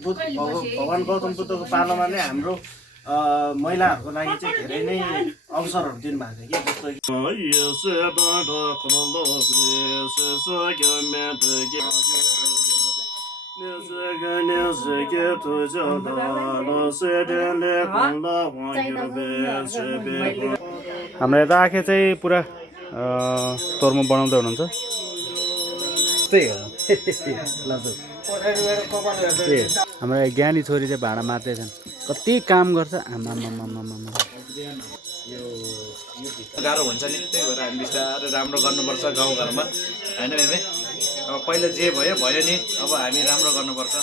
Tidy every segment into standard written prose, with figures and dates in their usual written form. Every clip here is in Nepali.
भगवान गौतम बुद्धको पालामा नै हाम्रो महिलाहरूको लागि चाहिँ धेरै नै अवसरहरू दिनुभएको हाम्रो यता आखे चाहिँ पुरा तोर्मा बनाउँदै हुनुहुन्छ हाम्रो ज्ञानी छोरी चाहिँ भाँडा मार्दैछन् कति काम गर्छ आमा गाह्रो हुन्छ नि त्यही भएर हामी बिस्तारै राम्रो गर्नुपर्छ गाउँघरमा होइन मेमे अब पहिला जे भयो भयो नि अब हामी राम्रो गर्नुपर्छ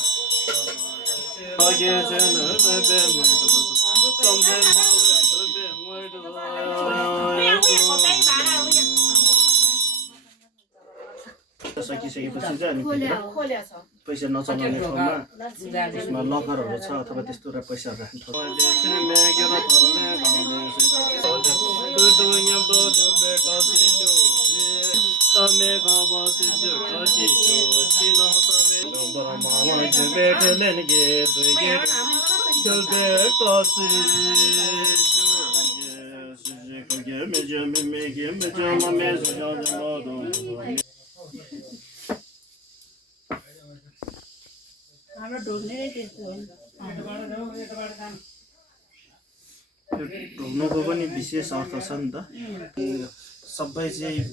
सकिसकेपछि चाहिँ पैसा नचलाउने ठाउँमा त्यसमा लकरहरू छ अथवा त्यस्तो पैसाहरू राख्ने ढोग्नुको पनि विशेष अर्थ छ नि त सबै चाहिँ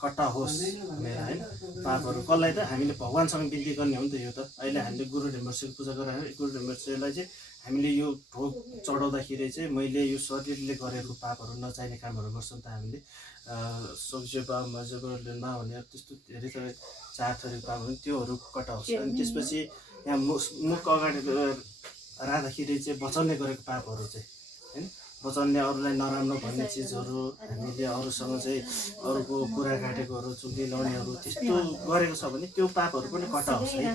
कट्टा होस् भनेर हैन पापहरू कसलाई त हामीले भगवानसँग बिन्ती गर्ने हो नि त यो त अहिले हामीले गुरु ढेम्बरसेको पूजा गरायो गुरु ढेम्बरसेलाई चाहिँ हामीले यो ढोग चढाउँदाखेरि चाहिँ मैले यो शरीरले गरेको पापहरू नचाहिने कामहरू गर्छौँ त हामीले सोक्जेबा मजबरलेमा भनेर त्यस्तो धेरै थरी 4 थरी पापहरू त्योहरू कट्टा होस् अनि त्यसपछि यहाँ मुख अगाडि राख्दाखेरि चाहिँ बचाउने गरेको पापहरू चाहिँ हैन बचाउने अरूलाई नराम्रो भन्ने चिजहरू हामीले अरूसँग चाहिँ अरूको कुरा काटेकोहरू चुक्ली लाउनेहरू त्यस्तो गरेको छ भने त्यो पापहरू पनि कट्टा होस् है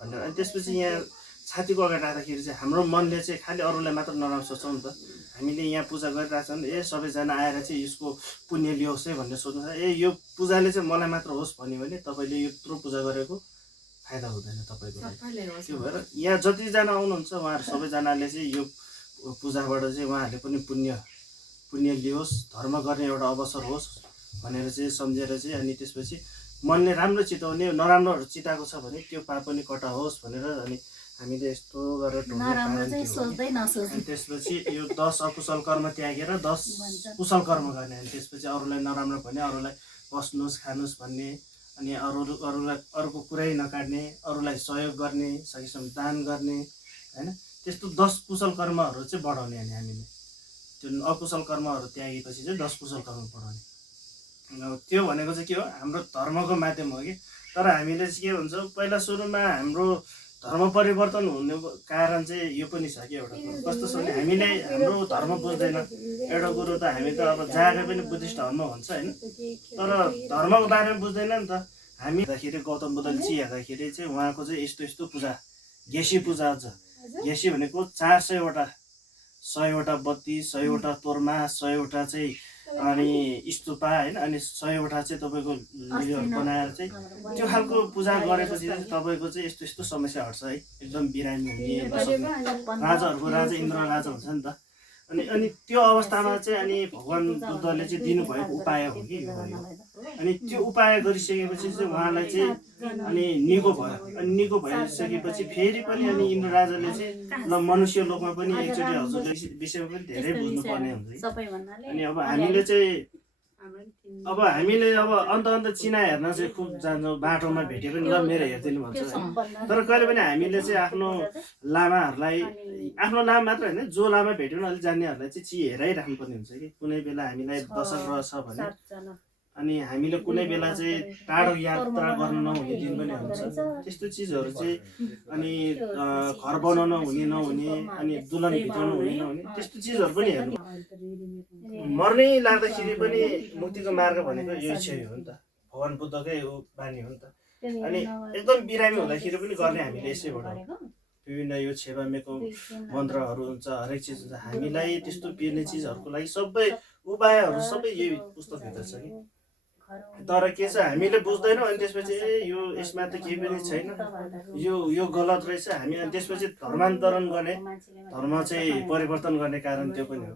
भनेर अनि त्यसपछि यहाँ छातीको अगाडि राख्दाखेरि चाहिँ हाम्रो मनले चाहिँ खालि अरूलाई मात्र नराम्रो सोच्छौँ नि त हामीले यहाँ पूजा गरिरहेको छौँ ए सबैजना आएर चाहिँ यसको पुण्य लियोस् है भनेर सोध्नु ए यो पूजाले चाहिँ मलाई मात्र होस् भन्यो भने तपाईँले यत्रो पूजा गरेको फाइदा हुँदैन तपाईँको लागि। त्यो भएर यहाँ जतिजना आउनुहुन्छ उहाँहरू सबैजनाले चाहिँ यो पूजाबाट चाहिँ उहाँहरूले पनि पुण्य लियोस्, धर्म गर्ने एउटा अवसर होस् भनेर चाहिँ सम्झेर चाहिँ अनि त्यसपछि मनले राम्रो चिताउने नराम्रोहरू चिताएको छ भने त्यो पाप पनि कटाओस् भनेर अनि हामीले यस्तो गरेर त्यसपछि यो 10 अकुशल कर्म त्यागेर 10 कुशल कर्म गर्ने अनि त्यसपछि अरूलाई नराम्रो भने अरूलाई बस्नुहोस् खानुहोस् भन्ने अनि अरूलाई अरूको कुरै नकाट्ने, अरूलाई सहयोग गर्ने, सकेसम्म दान गर्ने हैन, त्यस्तो 10 कुशल कर्महरू चाहिँ बढाउने अनि हामीले त्यो अकुशल कर्महरू त्यागेपछि चाहिँ 10 कुशल कर्म बढाउने। त्यो भनेको चाहिँ के हो हाम्रो धर्मको माध्यम हो कि। तर हामीले चाहिँ के भन्छ पहिला सुरुमा हाम्रो धर्म परिवर्तन हुने कारण चाहिँ यो पनि छ कि एउटा कस्तो छ भने हामीले हाम्रो धर्म बुझ्दैन। एउटा कुरो त हामी त अब जहाँ पनि बुद्धिस्ट धर्म भन्छ हैन, तर धर्मको बारेमा बुझ्दैन नि त। हामी हेर्दाखेरि गौतम बुद्धले चाहिँ हेर्दाखेरि चाहिँ उहाँको चाहिँ यस्तो पूजा घेसी पूजा छ। घेसी भनेको 400 वटा 100 वटा बत्ती, 100 वटा तोर्मा, 100 वटा चाहिँ अनि स्तूपा हैन, अनि 100 वटा चाहिँ तपाईँको लियोहरू बनाएर चाहिँ त्यो खालको पूजा गरेपछि चाहिँ तपाईँको चाहिँ यस्तो समस्या हट्छ है। एकदम बिरामी हुने राजाहरूको राजा इन्द्र राजा हुन्छ नि त। अनि त्यो अवस्थामा चाहिँ अनि भगवान बुद्धले चाहिँ दिनुभएको उपाय हो कि यो भयो। अनि त्यो उपाय गरिसकेपछि चाहिँ उहाँलाई चाहिँ अनि निको भयो। अनि निको भइसकेपछि फेरि पनि अनि इन्द्र राजाले चाहिँ ल मनुष्य लोकमा पनि एकचोटि हजुरको विषयमा पनि धेरै बुझ्नुपर्ने हुन्छ। अनि अब हामीले चाहिँ अन्त चिना हेर्न चाहिँ खुब जान्छौँ, बाटोमा भेटे पनि ल मेरो हेरिदिनु भन्छ। तर कहिले पनि हामीले चाहिँ आफ्नो लामाहरूलाई आफ्नो लामा मात्र होइन जो लामा भेट्यो भने अलिक जान्नेहरूलाई चाहिँ हेराइराख्नुपर्ने हुन्छ कि कुनै बेला हामीलाई दशक रहेछ भने अनि हामीले कुनै बेला चाहिँ टाढो यात्रा गर्न नहुने दिन पनि हुन्छ। त्यस्तो चिजहरू चाहिँ अनि घर बनाउन हुने नहुने अनि दुल्हन भित्राउनु हुने नहुने त्यस्तो चिजहरू पनि हेर्नु। मर्नै लाग्दाखेरि पनि मुक्तिको मार्ग भनेको यो चाहिँ हो नि त, भगवान बुद्धकै बानी हो नि त। अनि एकदम बिरामी हुँदाखेरि पनि गर्ने हामीले यसैबाट विभिन्न यो छेवामेको मन्त्रहरू हुन्छ, हरेक चिज हुन्छ। हामीलाई त्यस्तो पिर्ने चिजहरूको लागि सबै उपायहरू सबै यही पुस्तकभित्र छ कि। तर के छ हामीले बुझ्दैनौँ अनि त्यसपछि यो यसमा त केही पनि छैन, यो गलत रहेछ हामी। अनि त्यसपछि धर्मान्तरण गर्ने, धर्म चाहिँ परिवर्तन गर्ने कारण त्यो पनि हो।